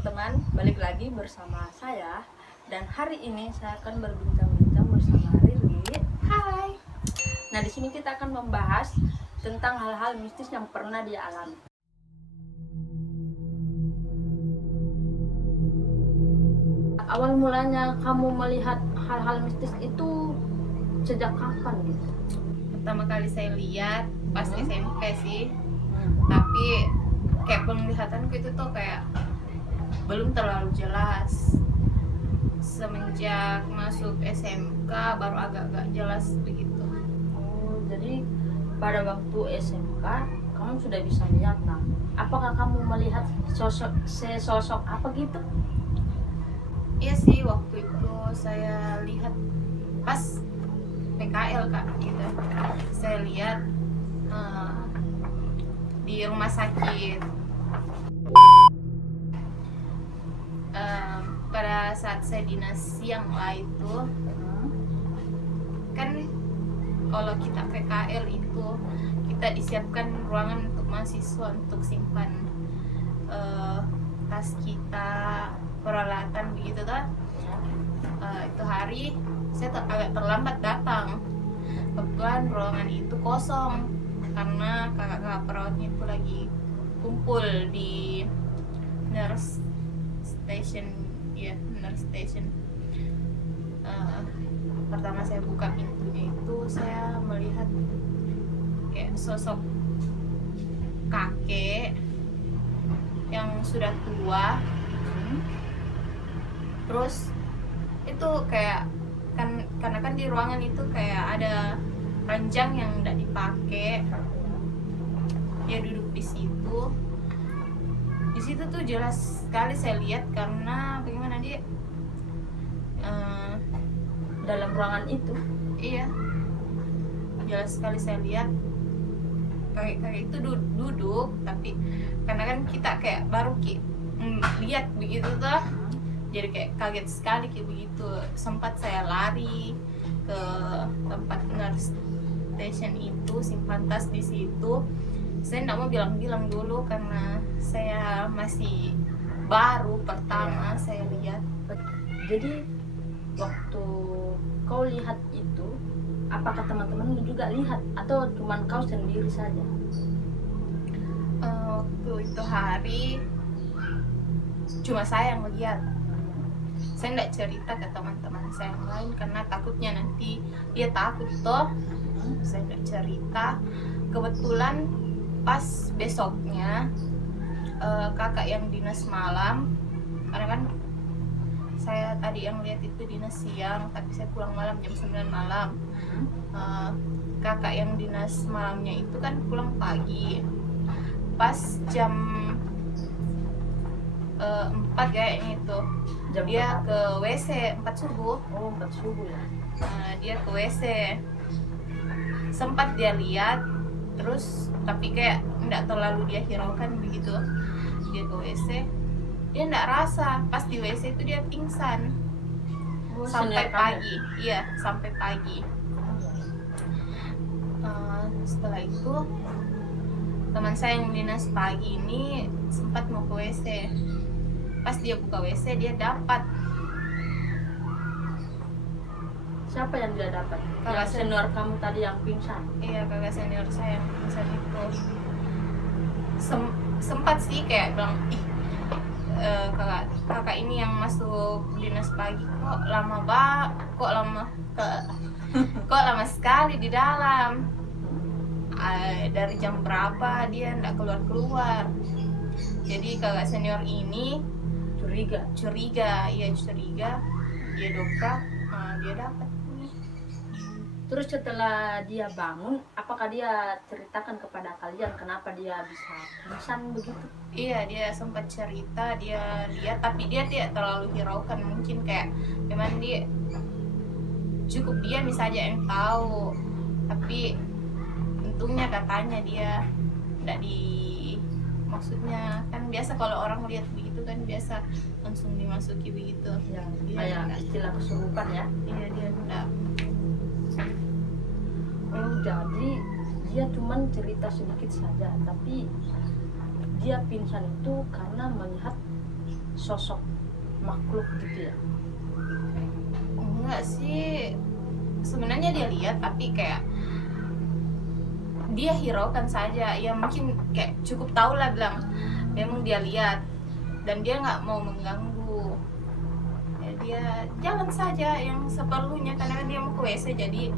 teman-teman, balik lagi bersama saya. Dan hari ini saya akan berbincang-bincang bersama Riri. Hai. Nah, di sini kita akan membahas tentang hal-hal mistis yang pernah dia alami. Awal mulanya kamu melihat hal-hal mistis itu sejak kapan gitu? Pertama kali saya lihat pas SMP sih, tapi kayak penglihatanku itu tuh kayak belum terlalu jelas. Semenjak masuk SMK baru agak-agak jelas begitu. Oh, jadi pada waktu SMK kamu sudah bisa lihat. Nah, apakah kamu melihat sosok apa gitu? Iya sih, waktu itu saya lihat pas PKL Kak gitu. Saya lihat di rumah sakit. Pada saat saya dinas siang lah itu, kan kalau kita PKL itu kita disiapkan ruangan untuk mahasiswa untuk simpan tas kita, peralatan begitu tuh. Itu hari saya agak terlambat datang. Kebetulan ruangan itu kosong karena kakak-kakak perawatnya itu lagi kumpul di nurse station. Ya, nurse station. Pertama saya buka pintunya itu saya melihat kayak sosok kakek yang sudah tua. Terus itu kayak karena kan di ruangan itu kayak ada ranjang yang tidak dipakai. Dia duduk di situ. Di situ tuh jelas sekali saya lihat karena bagaimana dia Dalam ruangan itu? Iya, jelas sekali saya lihat kakek itu duduk, tapi karena kan kita kayak baru lihat begitu tuh, jadi kayak kaget sekali kayak begitu. Sempat saya lari ke tempat nurse station itu, simpan tas di situ. Saya tidak mau bilang-bilang dulu karena saya masih baru pertama saya lihat. Jadi waktu kau lihat itu, apakah teman-teman juga lihat atau cuma kau sendiri saja? Waktu itu hari cuma saya yang melihat. Saya tidak cerita ke teman-teman saya yang lain karena takutnya nanti dia takut toh. Saya tidak cerita. Kebetulan pas besoknya kakak yang dinas malam, karena kan saya tadi yang lihat itu dinas siang tapi saya pulang malam jam 9 malam. Kakak yang dinas malamnya itu kan pulang pagi, pas jam 4 kayaknya itu Jam dia berapa? ke WC 4 subuh. Oh, 4 subuh ya. Dia ke WC, sempat dia lihat terus tapi kayak tidak terlalu dia hiraukan begitu. Dia ke WC, dia tidak rasa, pas di WC itu dia pingsan. Oh, Sampai senior kamu? pagi. Iya, sampai pagi. Setelah itu teman saya yang dinas pagi ini sempat mau ke WC. Pas dia buka WC dia dapat. Siapa yang dia dapat? Kakak Yang senior kamu tadi yang pingsan? Iya, kakak senior saya yang pingsan itu. Sempat sih kayak bilang, ih, kakak ini yang masuk dinas pagi kok lama sekali di dalam. Dari jam berapa dia nggak keluar. Jadi kakak senior ini curiga dia dokter, dia dapat. Terus setelah dia bangun, apakah dia ceritakan kepada kalian kenapa dia bisa pingsan begitu? Iya, dia sempat cerita, dia lihat tapi dia tidak terlalu hiraukan, mungkin kayak memang dia cukup dia saja yang tahu. Tapi untungnya katanya dia tidak maksudnya kan biasa kalau orang lihat begitu kan biasa langsung dimasuki begitu. Yang Dia kayak enggak. istilah kesurupan ya? Iya, dia enggak. Oh, jadi dia cuman cerita sedikit saja, tapi dia pingsan itu karena melihat sosok makhluk gitu ya? Enggak sih, sebenarnya dia lihat tapi kayak dia hiraukan saja. Ya mungkin kayak cukup tahu lah bilang memang dia lihat dan dia nggak mau mengganggu. Ya, dia jalan saja yang seperlunya karena dia mau ke WC, jadi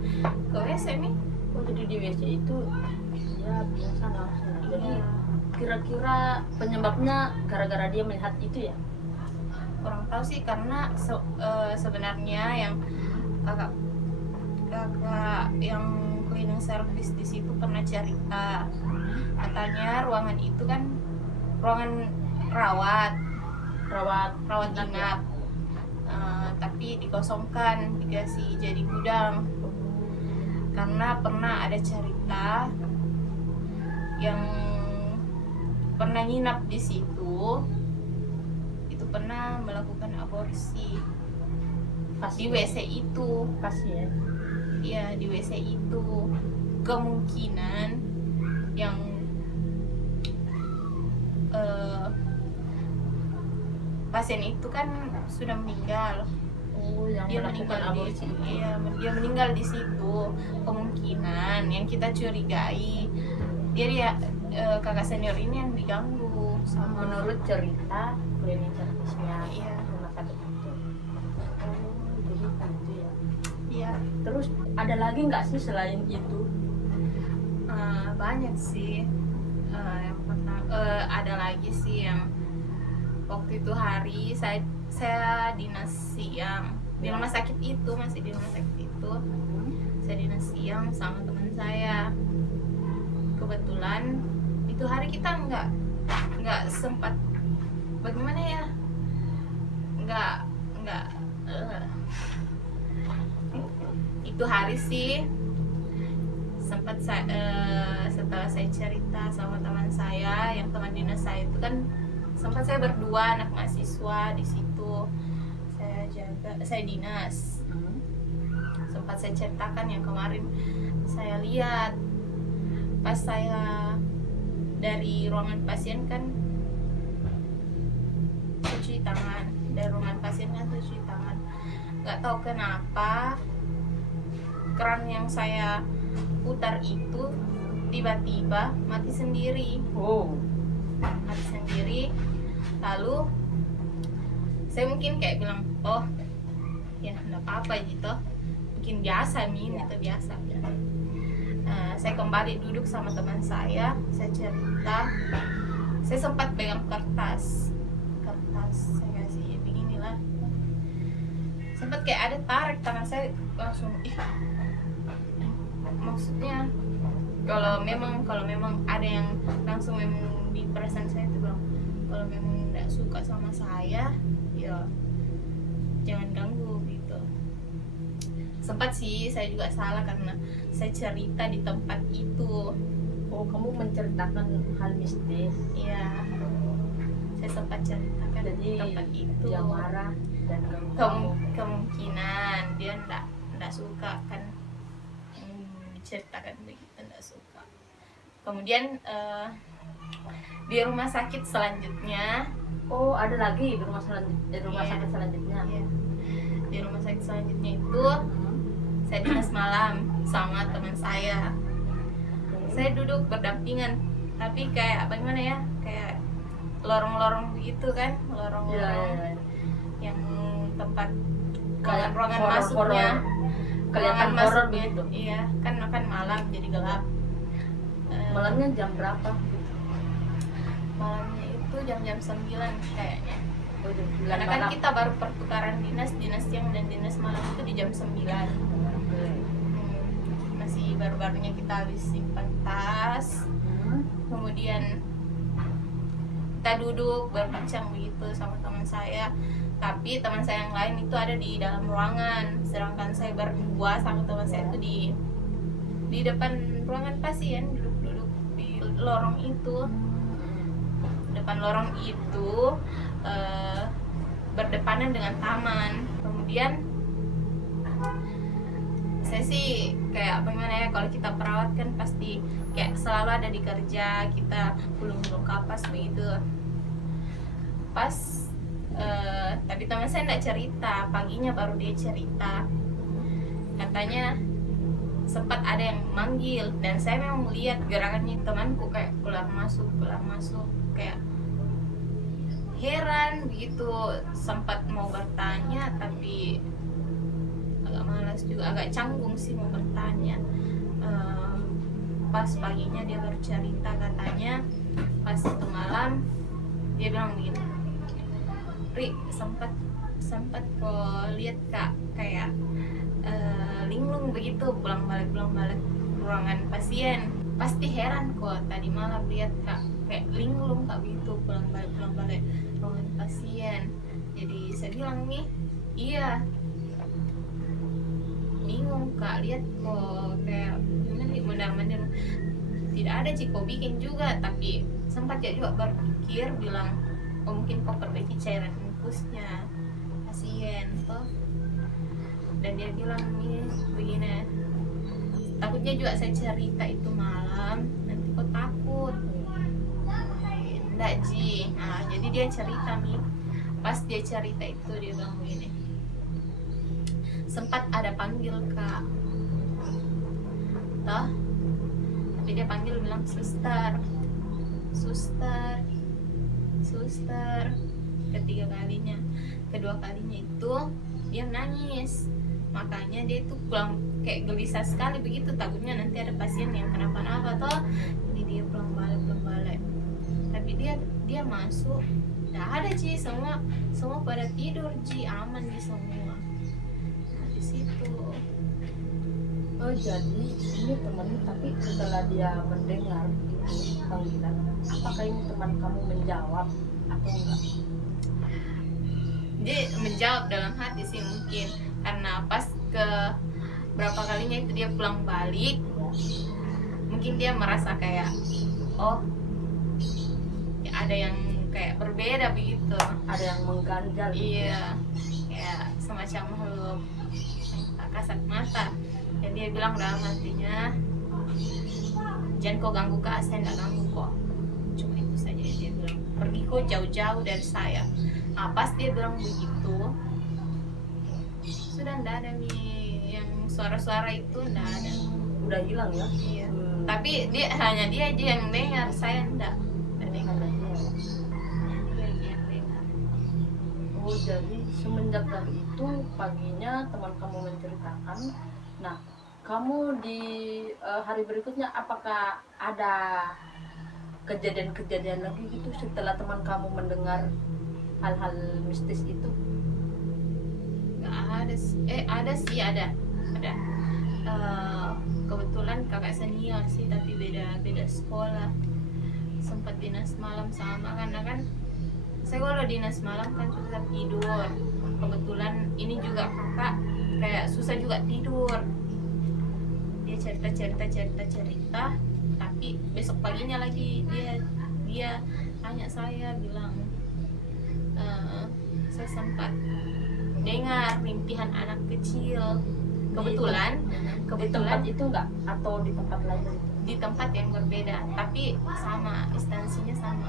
ke WC nih. Oh, jadi di WC itu ya biasa langsung. Jadi Iya. kira-kira penyebabnya gara-gara dia melihat itu ya? Kurang tahu sih karena sebenarnya yang kakak yang cleaning service di situ pernah cerita, katanya ruangan itu kan ruangan rawat inap. Tapi dikosongkan, dikasih jadi gudang karena pernah ada cerita yang pernah nginap di situ itu pernah melakukan aborsi di WC itu. Pasien. Iya, di WC itu. Kemungkinan yang pasien itu kan sudah meninggal. Oh, yang Dia melakukan meninggal aborsi itu. iya, dia meninggal di situ. Kemungkinan yang kita curigai dia kakak senior ini yang diganggu sama Menurut cerita cleaning service-nya Iya. rumah sakit itu. Oh, jadi gitu ya. Iya. Terus ada lagi nggak sih selain itu? Banyak sih. Yang pertama ada lagi sih yang waktu itu hari saya dinas siang di rumah sakit itu, masih di rumah sakit itu. Saya dinas siang sama teman saya. Kebetulan itu hari kita nggak sempat, bagaimana ya, nggak itu hari sih sempat setelah saya cerita sama teman saya, yang teman dinas saya itu kan sempat saya berdua anak mahasiswa di situ, saya dinas. Sempat saya ceritakan yang kemarin saya lihat pas saya dari ruangan pasien kan cuci tangan, dari ruangan pasien kan cuci tangan, nggak tahu kenapa keran yang saya putar itu tiba-tiba mati sendiri. Mati sendiri. Lalu saya mungkin kayak bilang, oh ya nggak apa-apa gitu, mungkin biasa nih, itu biasa. Saya kembali duduk sama teman saya cerita. Saya sempat pegang kertas saya kasih beginilah, sempat kayak ada tarik tangan saya langsung. Maksudnya kalau memang ada yang langsung memang di perasaan saya itu bilang, kalau memang tidak suka sama saya ya jangan ganggu gitu. Sempat sih saya juga salah karena saya cerita di tempat itu. Oh, kamu menceritakan hal mistis. Iya, saya sempat ceritakan Jadi di tempat itu. dia marah dan kamu. Kemungkinan dia ndak suka kan, diceritakan begitu, ndak suka. Kemudian di rumah sakit selanjutnya. Oh, ada lagi di rumah Iya. sakit selanjutnya. Iya. Di rumah sakit selanjutnya itu saya dinas malam sama teman saya. Saya duduk berdampingan, tapi kayak bagaimana ya, kayak lorong-lorong begitu kan, lorong-lorong Iya. yang tempat Kayak ruangan horor-horor. masuknya, Kelihatan ruangan horor masuknya. begitu. Iya, kan malam jadi gelap. Malamnya jam berapa? Malamnya itu jam-jam 9 kayaknya. Oh, jam 9 Karena kan malam. kita baru pertukaran dinas siang dan dinas malam itu di jam 9. Masih baru-barunya kita habis simpan tas. Kemudian kita duduk berbincang begitu sama teman saya, tapi teman saya yang lain itu ada di dalam ruangan, sedangkan saya berdua sama teman saya itu di depan ruangan pasien, duduk di lorong itu. Depan lorong itu berdepanan dengan taman. Kemudian saya sih kayak bagaimana ya, kalau kita perawat kan pasti kayak selalu ada di kerja, kita belum kapas begitu. Pas Tapi teman saya tidak cerita, paginya baru dia cerita. Katanya sempat ada yang manggil dan saya memang melihat gerakannya temanku kayak keluar masuk kayak heran begitu. Sempat mau bertanya tapi agak malas juga, agak canggung sih mau bertanya. Pas paginya dia bercerita, katanya pas itu malam dia bilang begini, Ri, sempat kok lihat Kak kayak linglung begitu pulang balik ruangan pasien. Pasti heran kok tadi malam lihat Kak kayak linglung Kak begitu pulang balik ruangan pasien. Jadi saya bilang nih, iya bingung Kak, lihat kok kayak gimana nih, benar-benar tidak ada sih kok bikin juga. Tapi sempat ya juga berpikir bilang, oh mungkin kok perbaiki cairan infusnya pasien toh. Dan dia bilang nih begini, takutnya juga saya cerita itu malam nanti kok takut. Enggak Ji. Nah, jadi dia cerita nih, pas dia cerita itu dia bilang begini, sempat ada panggil Kak toh, tapi dia panggil bilang suster ketiga kalinya. Kedua kalinya itu dia nangis, makanya dia itu pulang kayak gelisah sekali begitu, takutnya nanti ada pasien yang kenapa-napa toh. Jadi dia pulang balik. Tapi dia masuk, nggak ada Ji, semua pada tidur Ji, aman di semua. Nah, di situ. Oh jadi ini temanmu, tapi setelah dia mendengar itu panggilan, apakah ini teman kamu menjawab atau enggak? Dia menjawab dalam hati sih mungkin, karena pas ke berapa kalinya itu dia pulang balik, mungkin dia merasa kayak oh ya ada yang kayak berbeda begitu, Ada yang mengganjal. iya, kayak semacam makhluk tak kasat mata. Dan dia bilang dalam hatinya, jangan kau ganggu Kak, saya tidak ganggu kok, cuma itu saja yang dia bilang, pergi kok jauh-jauh dari saya. Nah, pas dia bilang begitu, sudah tidak ada nih yang suara-suara itu, tidak ada, Udah hilang ya? iya. Tapi hanya dia aja yang dengar, saya tidak dengar. Ada dia. Dia aja yang dengar. Oh jadi semenjak dari itu paginya teman kamu menceritakan. Nah kamu di hari berikutnya apakah ada kejadian-kejadian lagi gitu setelah teman kamu mendengar hal-hal mistis itu? Nggak ada sih, ada. Kebetulan kakak senior sih, tapi beda sekolah. Sempat dinas malam sama, karena kan saya kalau dinas malam kan susah tidur. Kebetulan ini juga kakak kayak susah juga tidur. Dia cerita, tapi besok paginya lagi dia tanya saya, bilang saya sempat dengar rintihan anak kecil. Kebetulan Di tempat itu enggak atau di tempat lain? di tempat yang berbeda, tapi sama, instansinya sama,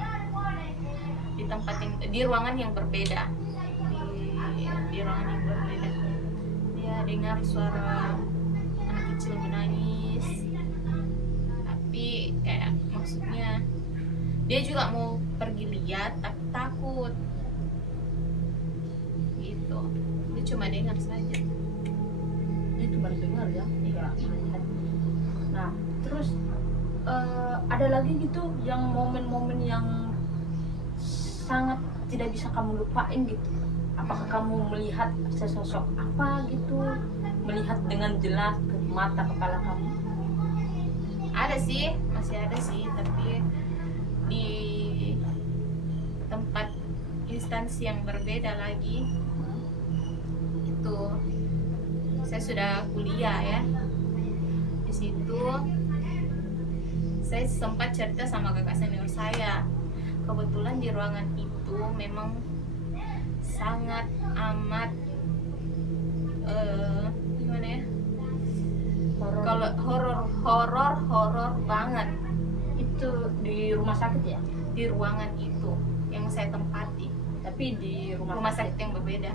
di tempat yang di ruangan yang berbeda, di ruangan yang berbeda. Dia dengar suara anak kecil menangis, tapi kayak maksudnya dia juga mau pergi lihat tapi takut gitu. Dia cuma dengar saja. Dia cuma dengar ya, enggak melihat. Nah terus ada lagi gitu yang momen-momen yang sangat tidak bisa kamu lupain gitu? Apakah kamu melihat sesosok apa gitu, melihat dengan jelas ke mata kepala kamu? Ada sih, masih ada sih, tapi di tempat instansi yang berbeda lagi. Itu saya sudah kuliah ya. Di situ saya sempat cerita sama kakak senior saya. Kebetulan di ruangan itu memang sangat amat gimana ya? Kalau horor banget. Itu di rumah sakit ya? Di ruangan itu yang saya tempati. Tapi di rumah sakit yang berbeda.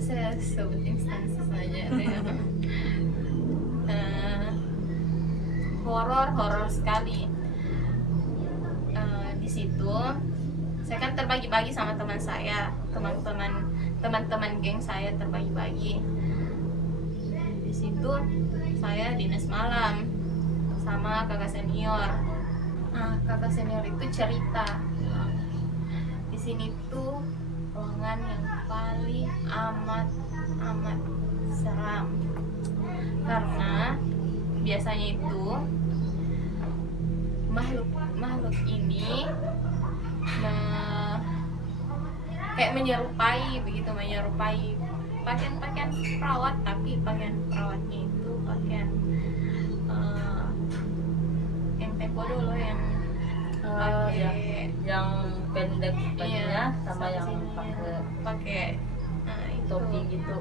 Saya sebut instansi saja. Horor sekali. Di situ saya kan terbagi-bagi sama teman saya, teman-teman geng saya terbagi-bagi. Di situ saya dinas malam sama kakak senior. Kakak senior itu cerita, di sini tuh ruangan yang paling amat seram, karena biasanya itu makhluk ini kayak menyerupai pakaian perawat, tapi pakaian perawatnya itu pakaian yang tempo dulu yang pakai yang pendek bajunya, iya, sama yang pakai topi gitu.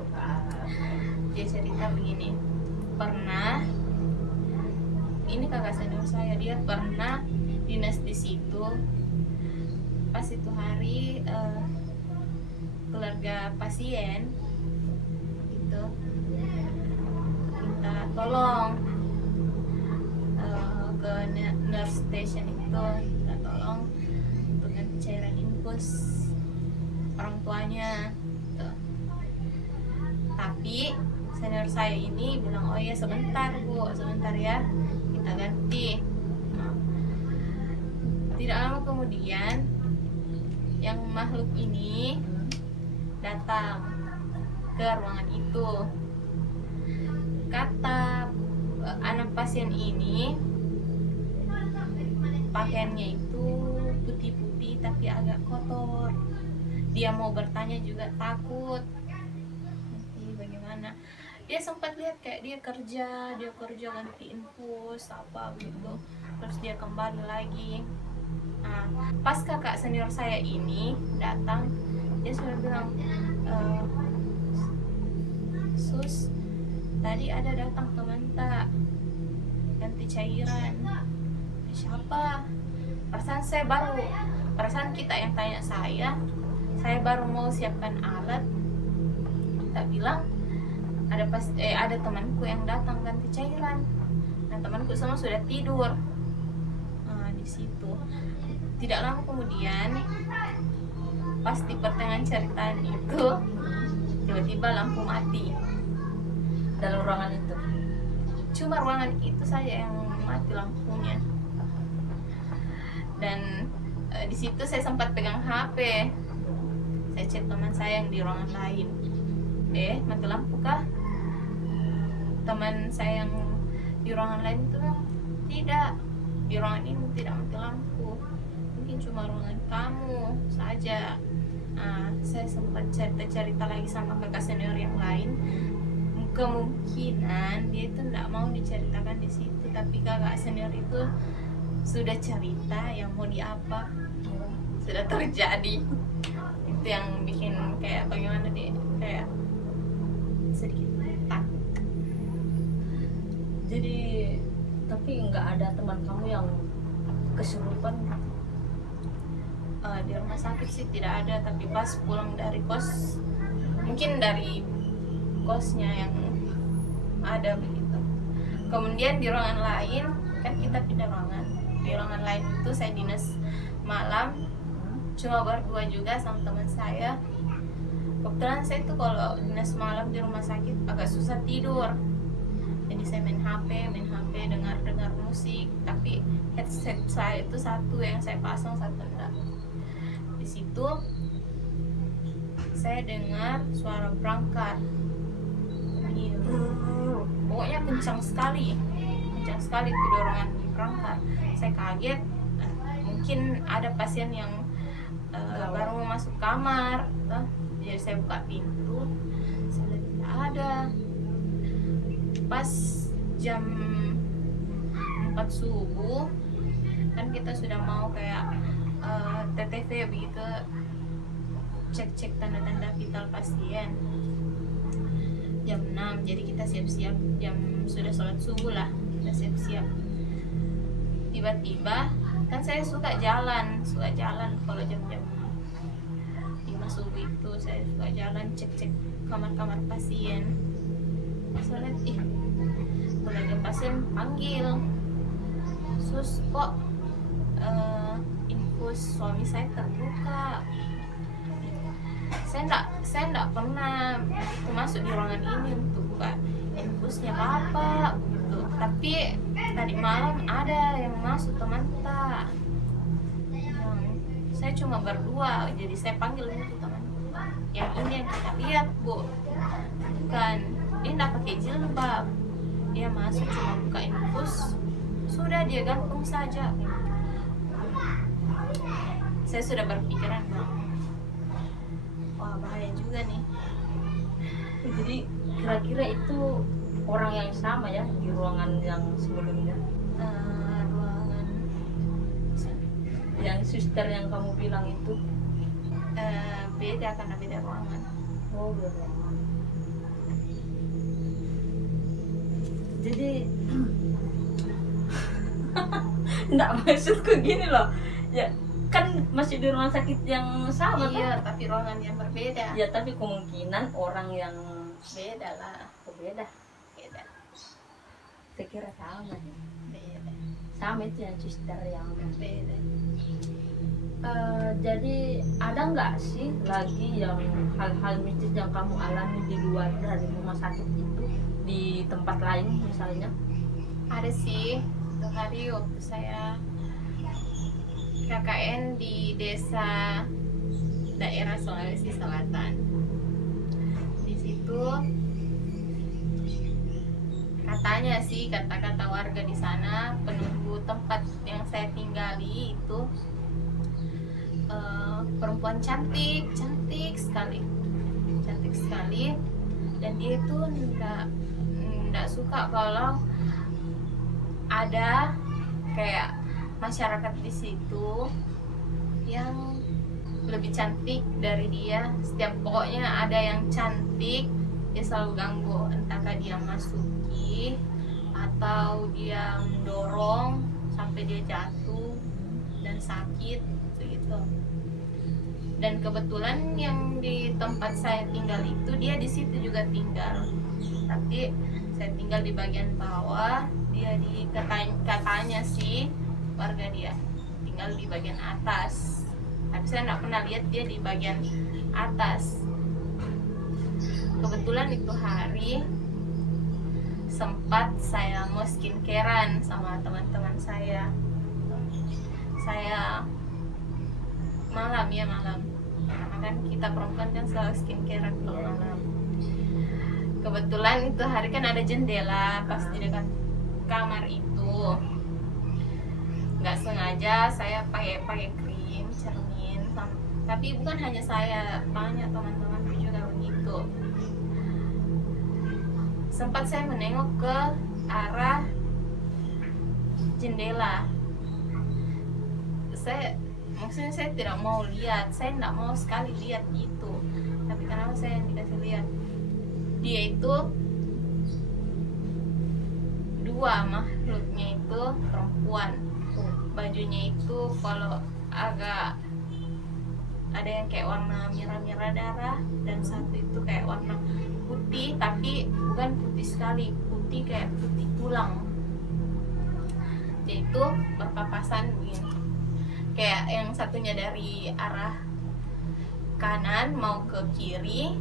Dia cerita begini, pernah ini kakak senior saya, dia pernah dinas di situ. Pas itu hari keluarga pasien itu minta tolong ke nurse station itu, minta tolong untuk ganti cairan infus orang tuanya gitu. Tapi senior saya ini bilang, oh ya sebentar bu, sebentar ya, kita ganti. Tidak lama kemudian yang makhluk ini datang ke ruangan itu. Kata anak pasien ini, pakaiannya itu putih-putih tapi agak kotor. Dia mau bertanya juga takut nanti bagaimana. Dia sempat lihat kayak dia kerja ganti infus apa gitu, terus dia kembali lagi. Pas kakak senior saya ini datang, dia sudah bilang, sus, tadi ada datang teman tak ganti cairan. Siapa? Perasaan kita yang tanya saya baru mau siapkan alat, tak bilang ada temanku yang datang ganti cairan. Nah, temanku semua sudah tidur. Di situ tidak lama kemudian, pas di pertengahan ceritaan itu, tiba-tiba lampu mati Dalam ruangan itu. Cuma ruangan itu saja yang mati lampunya. Dan di situ saya sempat pegang HP. Saya chat teman saya yang di ruangan lain, mati lampu kah? Teman saya yang di ruangan lain itu, tidak, di ruangan ini tidak mati lampu, mungkin cuma ruangan kamu saja. Saya sempat cerita lagi sama kakak senior yang lain. Kemungkinan dia itu tidak mau diceritakan di situ, tapi kakak senior itu sudah cerita, yang mau diapa sudah terjadi. Itu yang bikin kayak bagaimana deh, kayak sedikit takut. Jadi tapi nggak ada teman kamu yang kesurupan? Di rumah sakit sih tidak ada, tapi pas pulang dari kos, mungkin dari kosnya yang ada begitu. Kemudian di ruangan lain, kan kita pindah ruangan. Di ruangan lain itu saya dinas malam, cuma berdua juga sama teman saya. Kebetulan saya tuh kalau dinas malam di rumah sakit agak susah tidur, jadi saya main HP, dengar musik. Tapi headset saya itu satu yang saya pasang, satu enggak. Di situ saya dengar suara berangkat, pokoknya kencang sekali itu dorongan berangkat. Saya kaget, mungkin ada pasien yang baru mau masuk kamar, jadi saya buka pintu, saya lihat tidak ada. Pas jam 4 subuh kan kita sudah mau kayak TTV begitu, cek tanda-tanda vital pasien. Jam 6, jadi kita siap-siap, jam sudah sholat subuh lah, kita siap-siap. Tiba-tiba kan saya suka jalan kalau jam-jam subuh itu saya suka jalan cek kamar-kamar pasien. Saya lihat keluarga pasien panggil, sus kok infus suami saya terbuka. Saya enggak pernah begitu masuk di ruangan ini untuk buka infusnya bapak begitu. Tapi tadi malam ada yang masuk teman tak. Saya cuma berdua, jadi saya panggil itu teman. Yang ini yang kita lihat bu, bukan dia enggak pakai jilbab. Dia masuk cuma buka infus, sudah dia gantung saja. Saya sudah berpikiran, wah bahaya juga nih. Jadi kira-kira itu orang yang sama ya di ruangan yang sebelumnya, Ruangan yang suster yang kamu bilang itu. Beda karena beda ruangan. Oh beda ruangan. Jadi nggak, maksudku gini loh ya, kan masih di rumah sakit yang sama Iya, kan? tapi ruangan yang berbeda. Ya tapi kemungkinan orang yang Beda lah, beda. beda. Saya kira sama ya. Beda. Sama itu yang suster yang Beda. jadi ada nggak sih lagi yang hal-hal mistis yang kamu alami di luar dari rumah sakit itu, di tempat lain misalnya? Ada sih, satu hari waktu saya KKN di desa daerah Sulawesi Selatan. Di situ katanya sih, kata-kata warga di sana, penunggu tempat yang saya tinggali itu perempuan cantik sekali, dan dia itu nggak suka kalau ada kayak masyarakat di situ yang lebih cantik dari dia. Pokoknya ada yang cantik, dia selalu ganggu, entahkah dia masuki atau dia mendorong sampai dia jatuh dan sakit begitu. Dan kebetulan yang di tempat saya tinggal itu dia di situ juga tinggal, tapi saya tinggal di bagian bawah, dia di katanya sih warga dia tinggal di bagian atas, tapi saya nggak pernah lihat dia di bagian atas. Kebetulan itu hari sempat saya mau skincarean sama teman-teman saya malam, karena kan kita perempuan kan selalu skincarean kalau malam. Kebetulan itu hari kan ada jendela pas di dekat kamar itu, nggak sengaja saya pakai krim cermin, tapi bukan hanya saya, banyak teman-teman juga begitu. Sempat saya menengok ke arah jendela. Maksudnya saya tidak mau lihat, saya tidak mau sekali lihat itu, tapi kenapa saya yang dikasih lihat? Dia itu dua makhluknya itu perempuan, bajunya itu kalau agak ada yang kayak warna merah darah, dan satu itu kayak warna putih, tapi bukan putih sekali, putih kayak putih tulang. Dia itu berpapasan begini, kayak yang satunya dari arah kanan mau ke kiri,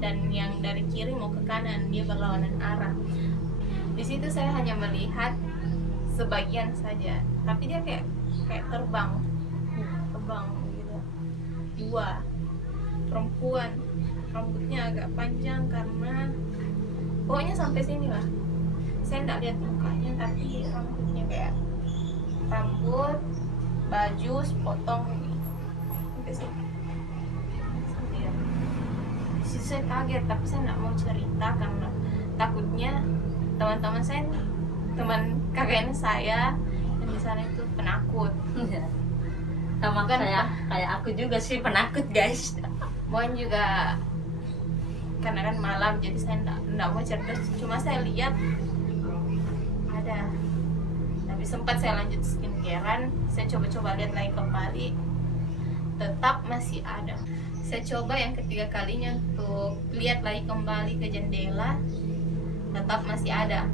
dan yang dari kiri mau ke kanan, dia berlawanan arah. Di situ saya hanya melihat sebagian saja, tapi dia kayak terbang gitu. Dua perempuan, rambutnya agak panjang karena pokoknya sampai sini lah. Saya nggak lihat mukanya, tapi rambutnya kayak rambut baju sepotong sampai sini. Di situ saya kaget, tapi saya nggak mau cerita karena takutnya teman-teman saya, teman kakeknya saya yang di sana itu penakut. Sama Bukan, kayak aku juga sih penakut guys. Mohon juga karena kan malam, jadi saya nggak mau cerita, cuma saya lihat ada. Tapi sempat saya lanjut skincarean, saya coba lihat lagi kembali, tetap masih ada. Saya coba yang ketiga kalinya untuk lihat lagi kembali ke jendela, tetap masih ada.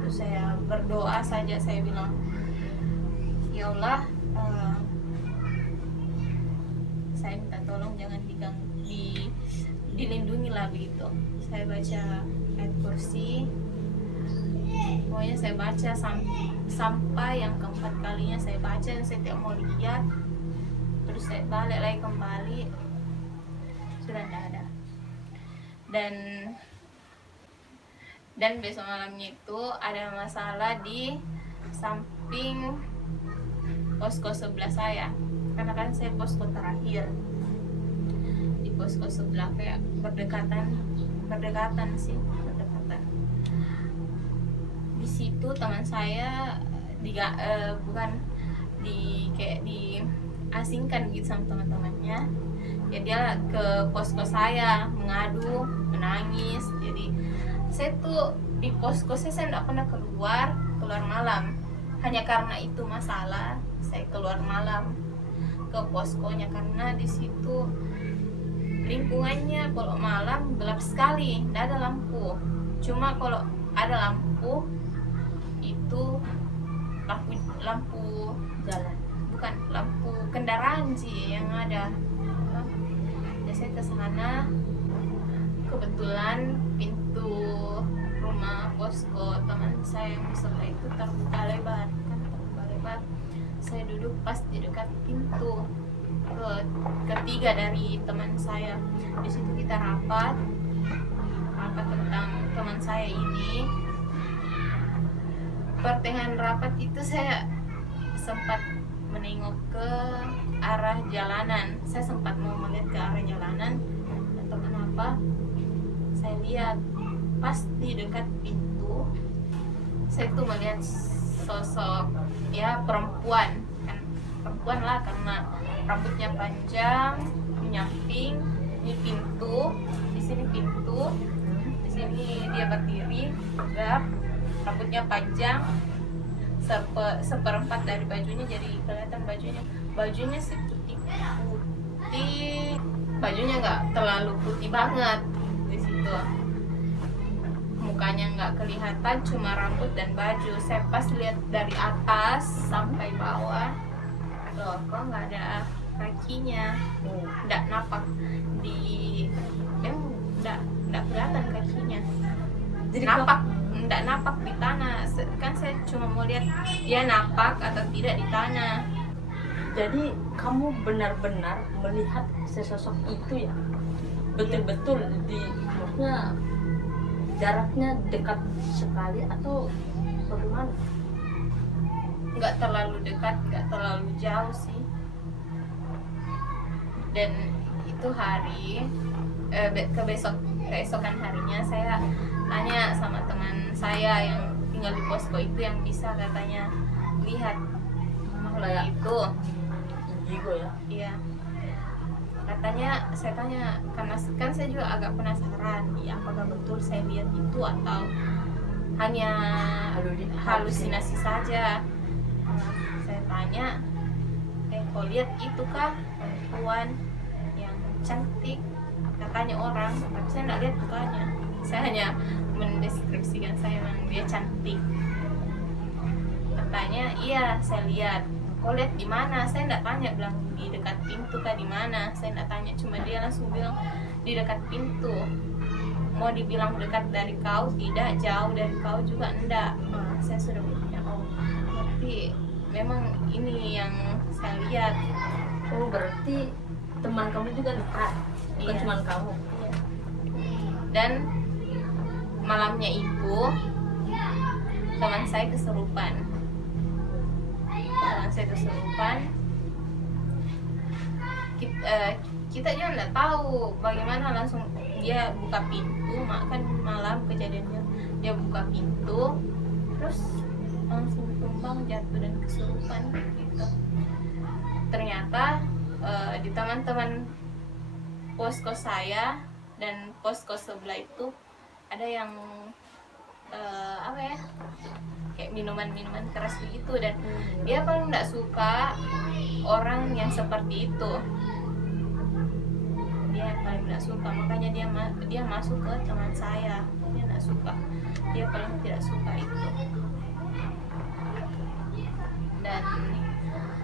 Terus saya berdoa saja, saya bilang, ya Allah, saya minta tolong jangan dilindungi lah begitu. Saya baca ayat kursi, pokoknya saya baca sampai yang keempat kalinya saya baca, saya tidak mau lihat. Terus saya balik lagi kembali, sudah tidak ada. Dan besok malamnya itu ada masalah di samping posko sebelah saya, karena kan saya posko terakhir. Di posko sebelah kayak berdekatan di situ teman saya kayak diasingkan gitu sama teman-temannya. Ya dia ke posko saya mengadu, menangis. Jadi saya tuh di posko saya tidak pernah keluar malam. Hanya karena itu masalah saya keluar malam ke poskonya, karena di situ lingkungannya kalau malam gelap sekali, tidak ada lampu. Cuma kalau ada lampu itu lampu jalan, bukan lampu kendaraan sih yang ada. Jadi saya ke sana, kebetulan pintu rumah posko teman saya yang sebelah itu terbuka lebar. Saya duduk pas di dekat pintu ketiga dari teman saya. Di situ kita rapat tentang teman saya ini. Pertengahan rapat itu saya sempat menengok ke arah jalanan. Saya sempat mau melihat ke arah jalanan, atau kenapa saya lihat pas di dekat pintu, saya tuh melihat sosok ya perempuan lah, karena rambutnya panjang menyamping. Ini pintu, di sini pintu, di sini dia berdiri tegap, rambutnya panjang, seperempat dari bajunya jadi kelihatan bajunya sih putih, bajunya nggak terlalu putih banget. Di situ mukanya nggak kelihatan, cuma rambut dan baju. Saya pas lihat dari atas sampai bawah, loh kok nggak ada kakinya, nggak napak nggak kelihatan kakinya. Jadi nggak napak di tanah. Kan saya cuma mau lihat dia napak atau tidak di tanah. jadi kamu benar-benar melihat sesosok itu ya, betul-betul maksudnya jaraknya dekat sekali atau bagaimana? Nggak terlalu dekat, nggak terlalu jauh sih. Dan itu hari keesokan harinya saya tanya sama teman saya yang tinggal di posko itu, yang bisa katanya lihat makhluk itu. Indigo ya? Iya, katanya. Saya tanya karena kan saya juga agak penasaran, ya apakah betul saya lihat itu atau hanya halusinasi saja. Saya tanya, kau lihat itu kah perempuan yang cantik? Katanya orang, tapi saya nggak lihat mukanya. Saya hanya mendeskripsikan saya memang dia cantik. Katanya, iya saya lihat. Kau lihat di mana? Saya nggak tanya, bilang di dekat pintu kah di mana? Saya nggak tanya, cuma dia langsung bilang di dekat pintu. Mau dibilang dekat dari kau, tidak. Jauh dari kau juga enggak. Saya sudah berpikir, oh berarti memang ini yang saya lihat. Oh berarti teman kamu juga lihat, bukan Iya. cuma kamu. Iya. Dan malamnya itu teman saya kesurupan. Kita juga nggak tahu bagaimana, langsung dia buka pintu, kan malam kejadiannya. Dia buka pintu, terus langsung tumbang, jatuh dan kesurupan gitu. Ternyata di teman-teman posko saya dan posko sebelah itu ada yang kayak minuman keras begitu, dan dia paling nggak suka orang yang seperti itu. paling tidak suka, makanya dia masuk ke teman saya. Dia tidak suka, dia paling tidak suka itu. Dan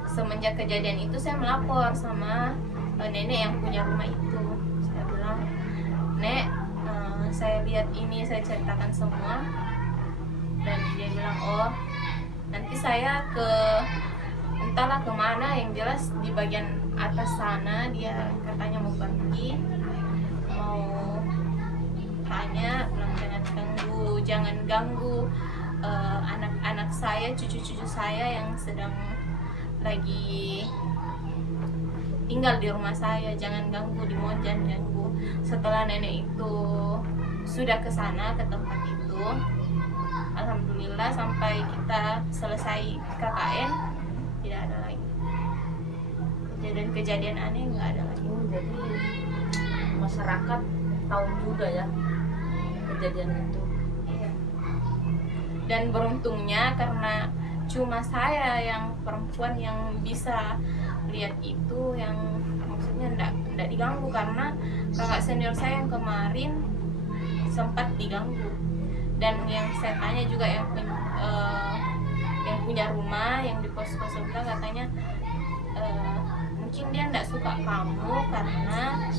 semenjak kejadian itu saya melapor sama nenek yang punya rumah itu. Saya bilang, "Nek, saya lihat ini," saya ceritakan semua. Dan dia bilang, "Oh, nanti saya ke entahlah kemana, yang jelas di bagian atas sana dia katanya mau pergi, mau tanya, bilang jangan ganggu anak-anak saya, cucu-cucu saya yang sedang lagi tinggal di rumah saya, jangan ganggu, jangan ganggu." Setelah nenek itu sudah ke sana, ke tempat itu, alhamdulillah sampai kita selesai KKN tidak ada lagi kejadian aneh, nggak ada lagi. Jadi masyarakat tahu juga ya kejadian itu. Iya. Dan beruntungnya karena cuma saya yang perempuan yang bisa lihat itu, yang maksudnya enggak diganggu, karena kakak senior saya yang kemarin sempat diganggu. Dan yang saya tanya juga yang punya rumah yang di pos-pos sebelah, katanya mungkin dia enggak suka kamu karena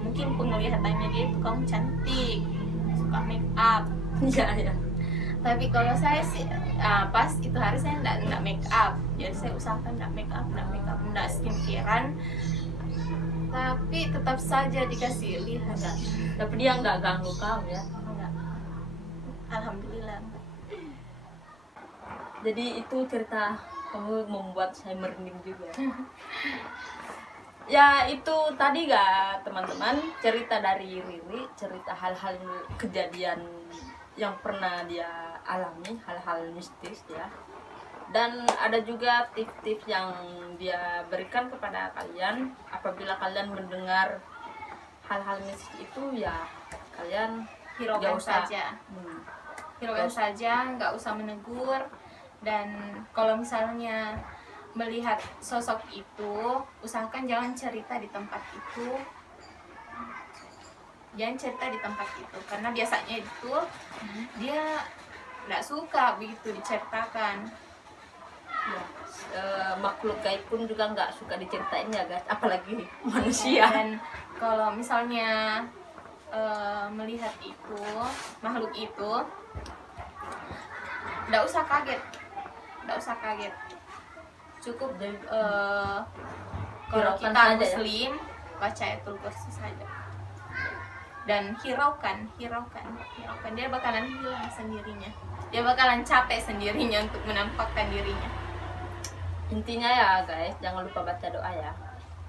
mungkin penglihatannya dia itu kamu cantik, suka make up. Iya. Tapi kalau saya sih pas itu hari saya enggak make up, jadi saya usahakan enggak make up, enggak skincarean. Tapi tetap saja dikasih lihat. Tapi dia nggak ganggu kamu ya? Enggak. Alhamdulillah. Jadi itu cerita kamu membuat saya merinding juga. Ya itu tadi gak teman-teman, cerita dari Riri, cerita hal-hal kejadian yang pernah dia alami, hal-hal mistis ya. Dan ada juga tips-tips yang dia berikan kepada kalian. Apabila kalian mendengar hal-hal mistis itu, ya kalian Hiraukan saja. Hiraukan Gak saja, nggak usah menegur. Dan kalau misalnya melihat sosok itu, usahakan jangan cerita di tempat itu. Jangan cerita di tempat itu, karena biasanya itu dia nggak suka begitu diceritakan. ya, makhluk gaib pun juga nggak suka diceritain ya guys, apalagi manusia. Dan kalau misalnya melihat itu, makhluk itu, nggak usah kaget, cukup kalau Hiraukan kita saja ya. muslim, baca ayatul kursi saja dan hiraukan, dia bakalan hilang sendirinya, dia bakalan capek sendirinya untuk menampakkan dirinya. Intinya ya guys, jangan lupa baca doa ya,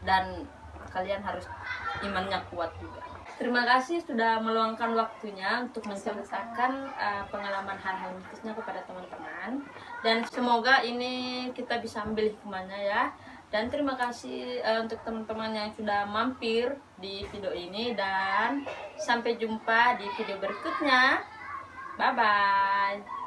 dan kalian harus imannya kuat juga. Terima kasih sudah meluangkan waktunya untuk menceritakan pengalaman hal-hal mistisnya kepada teman-teman, dan semoga ini kita bisa ambil hikmahnya ya. Dan terima kasih untuk teman-teman yang sudah mampir di video ini, dan sampai jumpa di video berikutnya. Bye bye.